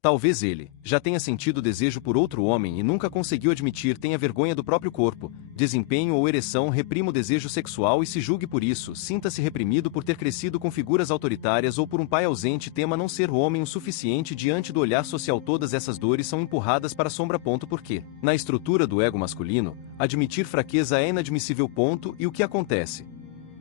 Talvez ele já tenha sentido desejo por outro homem e nunca conseguiu admitir, tenha vergonha do próprio corpo, desempenho ou ereção, reprima o desejo sexual e se julgue por isso, sinta-se reprimido por ter crescido com figuras autoritárias ou por um pai ausente, tema não ser homem o suficiente diante do olhar social. Todas essas dores são empurradas para a sombra. Porque, na estrutura do ego masculino, admitir fraqueza é inadmissível. E o que acontece?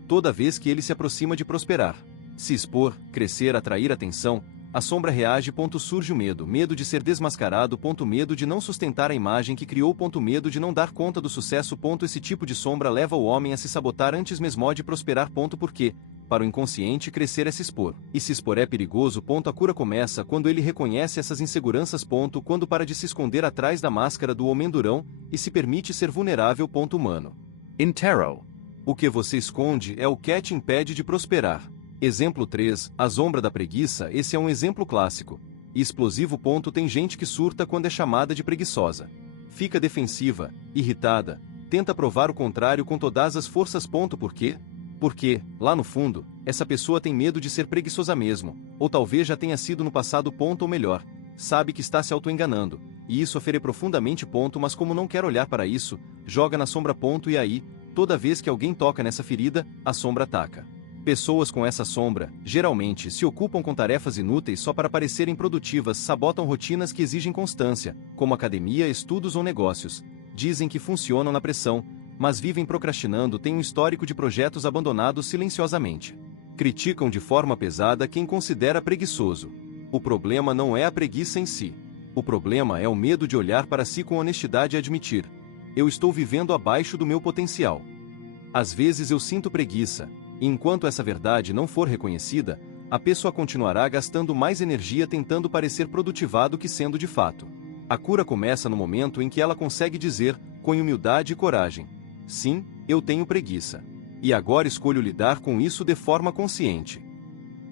Toda vez que ele se aproxima de prosperar, se expor, crescer, atrair atenção, a sombra reage. Surge o medo de ser desmascarado. Medo de não sustentar a imagem que criou. Medo de não dar conta do sucesso. Esse tipo de sombra leva o homem a se sabotar antes mesmo de prosperar. Porque, para o inconsciente, crescer é se expor. E se expor é perigoso. A cura começa quando ele reconhece essas inseguranças. Quando para de se esconder atrás da máscara do homem durão e se permite ser vulnerável. Humano. In tarot, O que você esconde é o que te impede de prosperar. Exemplo 3, a sombra da preguiça. Esse é um exemplo clássico e explosivo. Tem gente que surta quando é chamada de preguiçosa. Fica defensiva, irritada, tenta provar o contrário com todas as forças. Por quê? Porque, lá no fundo, essa pessoa tem medo de ser preguiçosa mesmo, ou talvez já tenha sido no passado. Ou melhor, sabe que está se auto-enganando, e isso a fere profundamente. Mas como não quer olhar para isso, joga na sombra. E aí, toda vez que alguém toca nessa ferida, a sombra ataca. Pessoas com essa sombra, geralmente, se ocupam com tarefas inúteis só para parecerem produtivas, sabotam rotinas que exigem constância, como academia, estudos ou negócios. Dizem que funcionam na pressão, mas vivem procrastinando, têm um histórico de projetos abandonados silenciosamente. Criticam de forma pesada quem considera preguiçoso. O problema não é a preguiça em si. O problema é o medo de olhar para si com honestidade e admitir: eu estou vivendo abaixo do meu potencial. Às vezes eu sinto preguiça. E enquanto essa verdade não for reconhecida, a pessoa continuará gastando mais energia tentando parecer produtiva do que sendo de fato. A cura começa no momento em que ela consegue dizer, com humildade e coragem: sim, eu tenho preguiça. E agora escolho lidar com isso de forma consciente.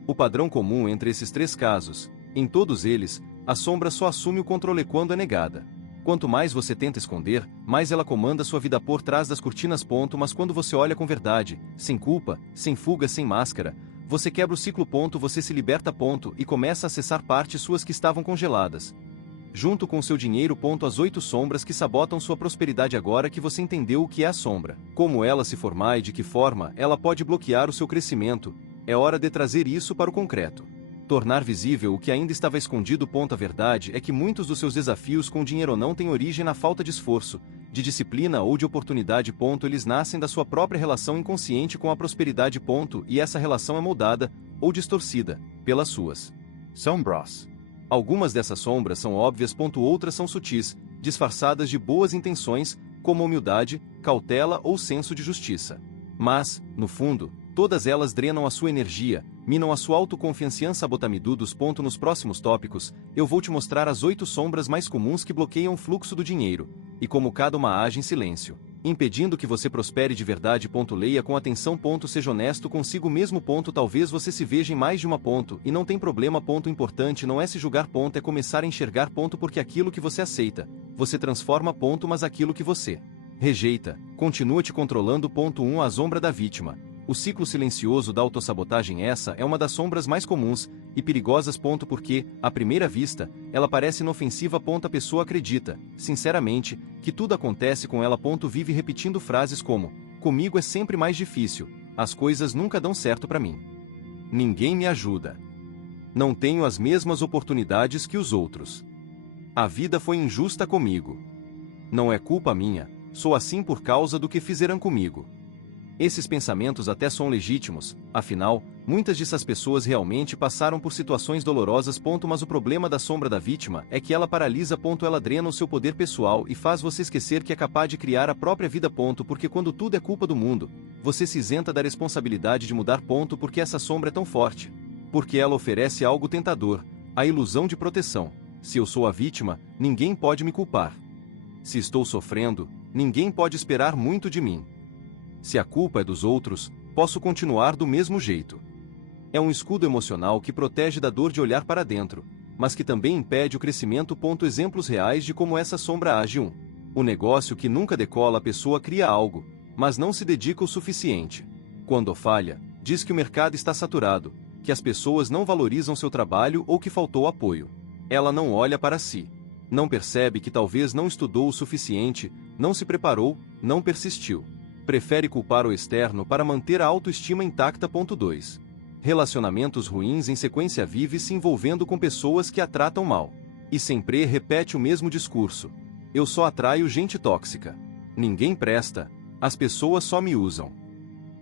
O padrão comum entre esses 3 casos, em todos eles, a sombra só assume o controle quando é negada. Quanto mais você tenta esconder, mais ela comanda sua vida por trás das cortinas. Mas quando você olha com verdade, sem culpa, sem fuga, sem máscara, você quebra o ciclo. Você se liberta. E começa a acessar partes suas que estavam congeladas. Junto com seu dinheiro. As 8 sombras que sabotam sua prosperidade. Agora que você entendeu o que é a sombra, como ela se formar e de que forma ela pode bloquear o seu crescimento, é hora de trazer isso para o concreto. Tornar visível o que ainda estava escondido. A verdade é que muitos dos seus desafios com dinheiro não têm origem na falta de esforço, de disciplina ou de oportunidade. Eles nascem da sua própria relação inconsciente com a prosperidade. E essa relação é moldada, ou distorcida, pelas suas sombras. Algumas dessas sombras são óbvias. Outras são sutis, disfarçadas de boas intenções, como humildade, cautela ou senso de justiça. Mas, no fundo, todas elas drenam a sua energia, minam a sua autoconfiança. Sabotamidudos. Nos próximos tópicos, eu vou te mostrar as 8 sombras mais comuns que bloqueiam o fluxo do dinheiro, e como cada uma age em silêncio, impedindo que você prospere de verdade. Leia com atenção. Seja honesto consigo mesmo. Talvez você se veja em mais de uma. E não tem problema. Importante não é se julgar. É começar a enxergar. Porque aquilo que você aceita, você transforma. Mas aquilo que você rejeita, continua te controlando. 1. A sombra da vítima. O ciclo silencioso da autossabotagem. Essa é uma das sombras mais comuns e perigosas. Porque, à primeira vista, ela parece inofensiva. A pessoa acredita, sinceramente, que tudo acontece com ela. Vive repetindo frases como: comigo é sempre mais difícil, as coisas nunca dão certo para mim, ninguém me ajuda, não tenho as mesmas oportunidades que os outros, a vida foi injusta comigo, não é culpa minha, sou assim por causa do que fizeram comigo. Esses pensamentos até são legítimos, afinal, muitas dessas pessoas realmente passaram por situações dolorosas. Mas o problema da sombra da vítima é que ela paralisa. Ela drena o seu poder pessoal e faz você esquecer que é capaz de criar a própria vida. Porque quando tudo é culpa do mundo, você se isenta da responsabilidade de mudar. Porque essa sombra é tão forte. Porque ela oferece algo tentador, a ilusão de proteção. Se eu sou a vítima, ninguém pode me culpar. Se estou sofrendo, ninguém pode esperar muito de mim. Se a culpa é dos outros, posso continuar do mesmo jeito. É um escudo emocional que protege da dor de olhar para dentro, mas que também impede o crescimento. Exemplos reais de como essa sombra age. 1. O negócio que nunca decola. A pessoa cria algo, mas não se dedica o suficiente. Quando falha, diz que o mercado está saturado, que as pessoas não valorizam seu trabalho ou que faltou apoio. Ela não olha para si. Não percebe que talvez não estudou o suficiente, não se preparou, não persistiu. Prefere culpar o externo para manter a autoestima intacta. 2. Relacionamentos ruins em sequência. Vive se envolvendo com pessoas que a tratam mal. E sempre repete o mesmo discurso. Eu só atraio gente tóxica. Ninguém presta, as pessoas só me usam.